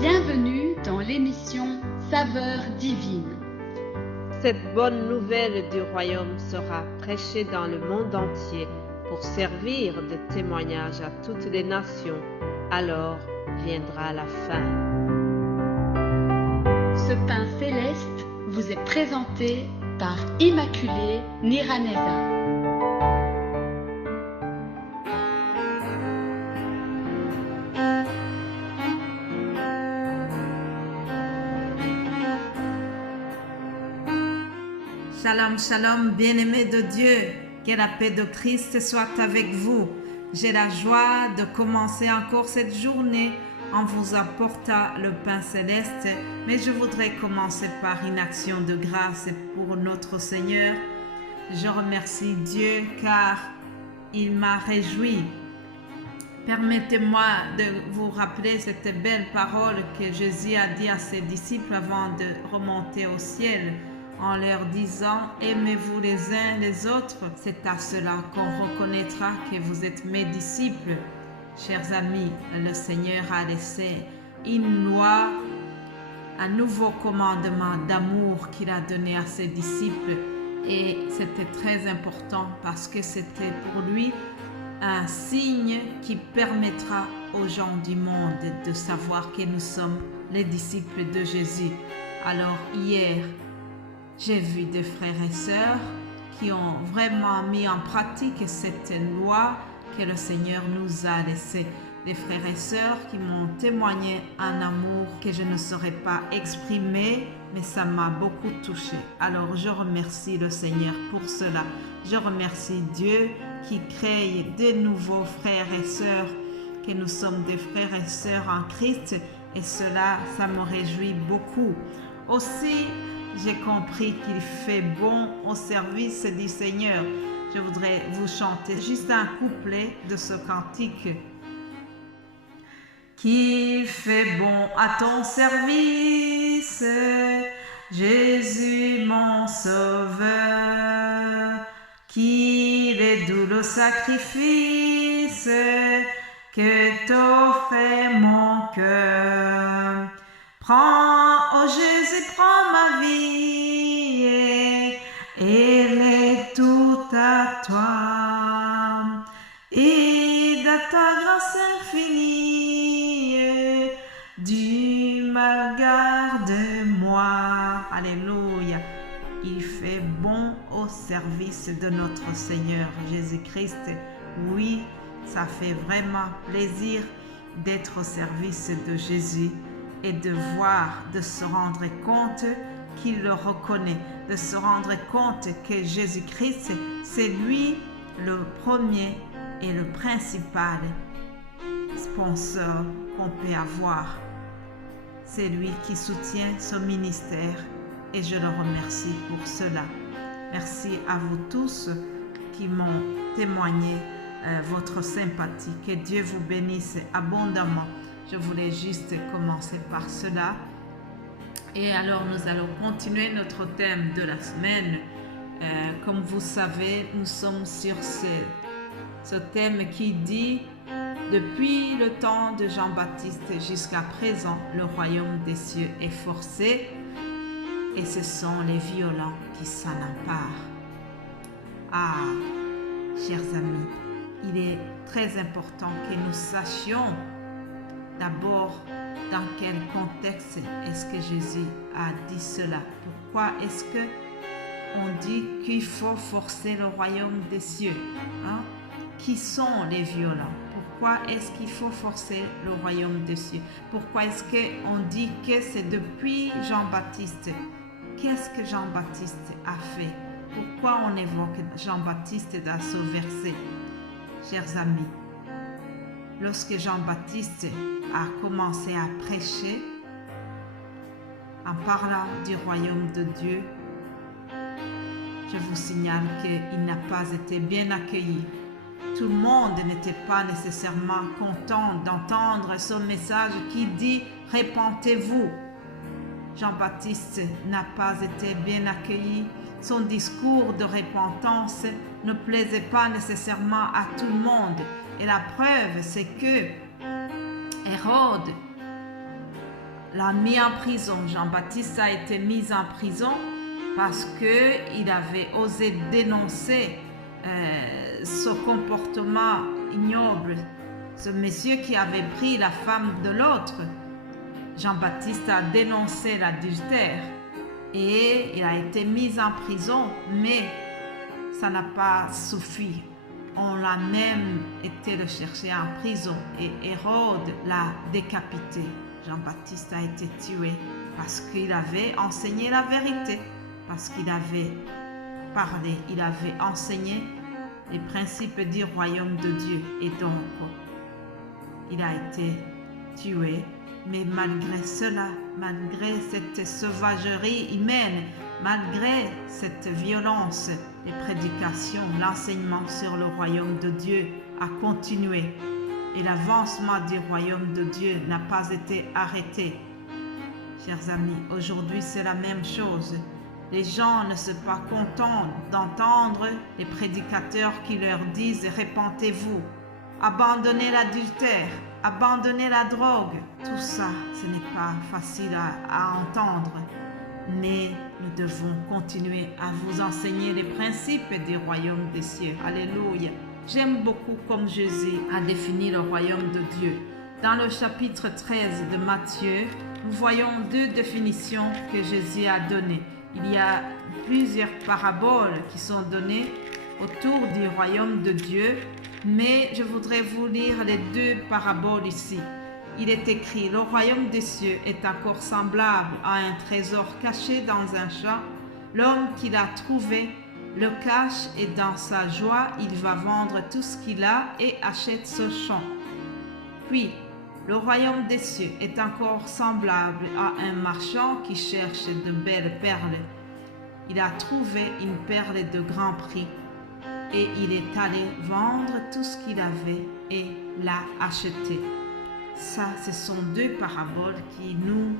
Bienvenue dans l'émission Saveurs divines. Cette bonne nouvelle du royaume sera prêchée dans le monde entier pour servir de témoignage à toutes les nations. Alors viendra la fin. Ce pain céleste vous est présenté par Immaculée Niraneza. Shalom, shalom, bien-aimés de Dieu, que la paix de Christ soit avec vous. J'ai la joie de commencer encore cette journée en vous apportant le pain céleste, mais je voudrais commencer par une action de grâce pour notre Seigneur. Je remercie Dieu car il m'a réjoui. Permettez-moi de vous rappeler cette belle parole que Jésus a dit à ses disciples avant de remonter au ciel, en leur disant « Aimez-vous les uns les autres ». C'est à cela qu'on reconnaîtra que vous êtes mes disciples. Chers amis, le Seigneur a laissé une loi, un nouveau commandement d'amour qu'il a donné à ses disciples. Et c'était très important parce que c'était pour lui un signe qui permettra aux gens du monde de savoir que nous sommes les disciples de Jésus. Alors hier, j'ai vu des frères et sœurs qui ont vraiment mis en pratique cette loi que le Seigneur nous a laissée. Des frères et sœurs qui m'ont témoigné un amour que je ne saurais pas exprimer, mais ça m'a beaucoup touchée. Alors je remercie le Seigneur pour cela. Je remercie Dieu qui crée de nouveaux frères et sœurs, que nous sommes des frères et sœurs en Christ, et cela, ça me réjouit beaucoup. Aussi, j'ai compris qu'il fait bon au service du Seigneur. Je voudrais vous chanter juste un couplet de ce cantique. Qu'il fait bon à ton service, Jésus mon sauveur, qu'il est doux le sacrifice que t'offre mon cœur. Prends, oh Jésus, prends ma vie, elle est toute à toi. Et de ta grâce infinie, Dieu me garde-moi. Alléluia. Il fait bon au service de notre Seigneur Jésus-Christ. Oui, ça fait vraiment plaisir d'être au service de Jésus et de voir, de se rendre compte qu'il le reconnaît, de se rendre compte que Jésus-Christ, c'est lui le premier et le principal sponsor qu'on peut avoir. C'est lui qui soutient son ministère et je le remercie pour cela. Merci à vous tous qui m'ont témoigné votre sympathie. Que Dieu vous bénisse abondamment. Je voulais juste commencer par cela. Et alors nous allons continuer notre thème de la semaine. Comme vous savez, nous sommes sur ce thème qui dit « Depuis le temps de Jean-Baptiste jusqu'à présent, le royaume des cieux est forcé et ce sont les violents qui s'en emparent. » Ah, chers amis, il est très important que nous sachions d'abord dans quel contexte est-ce que Jésus a dit cela. Pourquoi est-ce que on dit qu'il faut forcer le royaume des cieux, hein? Qui sont les violents? Pourquoi est-ce qu'il faut forcer le royaume des cieux? Pourquoi est-ce qu'on dit que c'est depuis Jean-Baptiste? Qu'est-ce que Jean-Baptiste a fait? Pourquoi on évoque Jean-Baptiste dans ce verset? Chers amis, lorsque Jean-Baptiste a commencé à prêcher en parlant du royaume de Dieu, je vous signale qu'il n'a pas été bien accueilli. Tout le monde n'était pas nécessairement content d'entendre son message qui dit « Répentez-vous ». Jean-Baptiste n'a pas été bien accueilli. Son discours de repentance ne plaisait pas nécessairement à tout le monde. Et la preuve, c'est que Hérode l'a mis en prison. Jean-Baptiste a été mis en prison parce qu'il avait osé dénoncer ce comportement ignoble, ce monsieur qui avait pris la femme de l'autre. Jean-Baptiste a dénoncé l'adultère et il a été mis en prison, mais ça n'a pas suffi. On l'a même été le chercher en prison et Hérode l'a décapité. Jean-Baptiste a été tué parce qu'il avait enseigné la vérité, parce qu'il avait parlé, il avait enseigné les principes du royaume de Dieu. Et donc, il a été tué. Mais malgré cela, malgré cette sauvagerie humaine, malgré cette violence, les prédications, l'enseignement sur le royaume de Dieu a continué. Et l'avancement du royaume de Dieu n'a pas été arrêté. Chers amis, aujourd'hui c'est la même chose. Les gens ne sont pas contents d'entendre les prédicateurs qui leur disent « Répentez-vous, abandonnez l'adultère, abandonnez la drogue ». Tout ça, ce n'est pas facile à entendre. Mais nous devons continuer à vous enseigner les principes du royaume des cieux. Alléluia. J'aime beaucoup comme Jésus a défini le royaume de Dieu. Dans le chapitre 13 de Matthieu, nous voyons deux définitions que Jésus a données. Il y a plusieurs paraboles qui sont données autour du royaume de Dieu, mais je voudrais vous lire les deux paraboles ici. Il est écrit, le royaume des cieux est encore semblable à un trésor caché dans un champ. L'homme qui l'a trouvé le cache et dans sa joie, il va vendre tout ce qu'il a et achète ce champ. Puis, le royaume des cieux est encore semblable à un marchand qui cherche de belles perles. Il a trouvé une perle de grand prix et il est allé vendre tout ce qu'il avait et l'a acheté. Ça, ce sont deux paraboles qui nous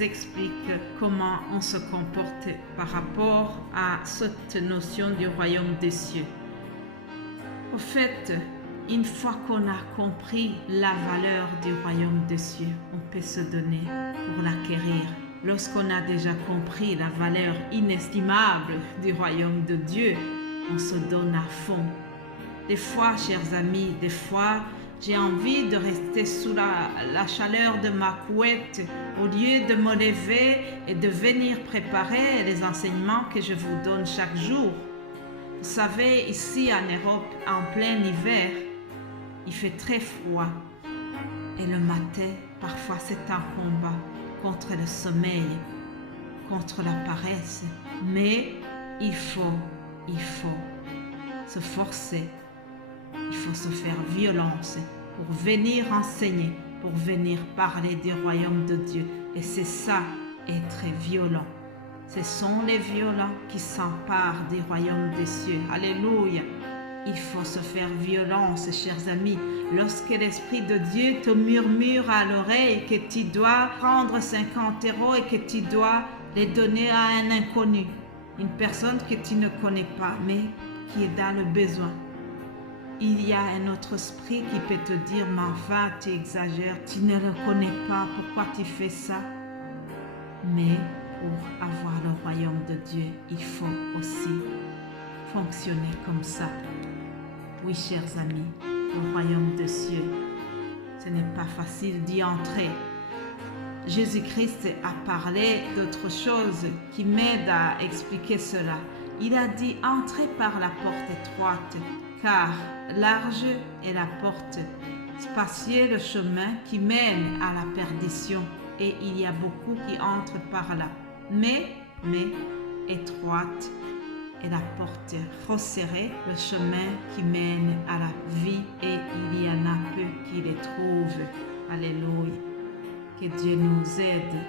expliquent comment on se comporte par rapport à cette notion du royaume des cieux. Au fait, une fois qu'on a compris la valeur du royaume des cieux, on peut se donner pour l'acquérir. Lorsqu'on a déjà compris la valeur inestimable du royaume de Dieu, on se donne à fond. Des fois, chers amis, des fois, j'ai envie de rester sous la chaleur de ma couette au lieu de me lever et de venir préparer les enseignements que je vous donne chaque jour. Vous savez, ici en Europe, en plein hiver, il fait très froid. Et le matin, parfois c'est un combat contre le sommeil, contre la paresse. Mais il faut se forcer. Il faut se faire violence pour venir enseigner, pour venir parler du royaume de Dieu. Et c'est ça, être violent. Ce sont les violents qui s'emparent du royaume des cieux. Alléluia. Il faut se faire violence, chers amis. Lorsque l'Esprit de Dieu te murmure à l'oreille que tu dois prendre 50 € et que tu dois les donner à un inconnu, une personne que tu ne connais pas, mais qui est dans le besoin. Il y a un autre esprit qui peut te dire, mais enfin, tu exagères, tu ne le connais pas, pourquoi tu fais ça? Mais pour avoir le royaume de Dieu, il faut aussi fonctionner comme ça. Oui, chers amis, le royaume des cieux, ce n'est pas facile d'y entrer. Jésus-Christ a parlé d'autre chose qui m'aide à expliquer cela. Il a dit, entrez par la porte étroite, car large est la porte, spacieux le chemin qui mène à la perdition, et il y a beaucoup qui entrent par là. Mais étroite est la porte, resserrée le chemin qui mène à la vie, et il y en a peu qui les trouvent. Alléluia. Que Dieu nous aide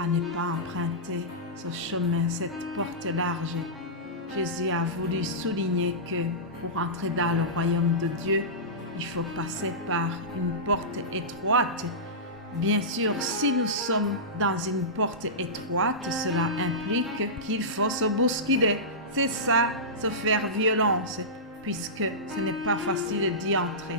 à ne pas emprunter ce chemin, cette porte large. Jésus a voulu souligner que pour entrer dans le royaume de Dieu, il faut passer par une porte étroite. Bien sûr, si nous sommes dans une porte étroite, cela implique qu'il faut se bousculer. C'est ça, se faire violence, puisque ce n'est pas facile d'y entrer.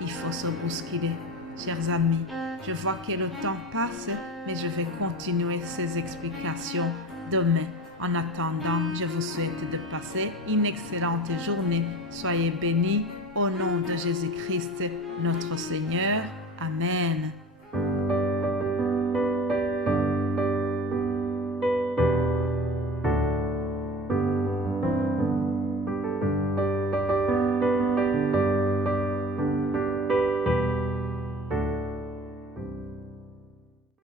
Il faut se bousculer. chers amis. Je vois que le temps passe, mais je vais continuer ces explications demain. En attendant, je vous souhaite de passer une excellente journée. Soyez bénis au nom de Jésus-Christ, notre Seigneur. Amen.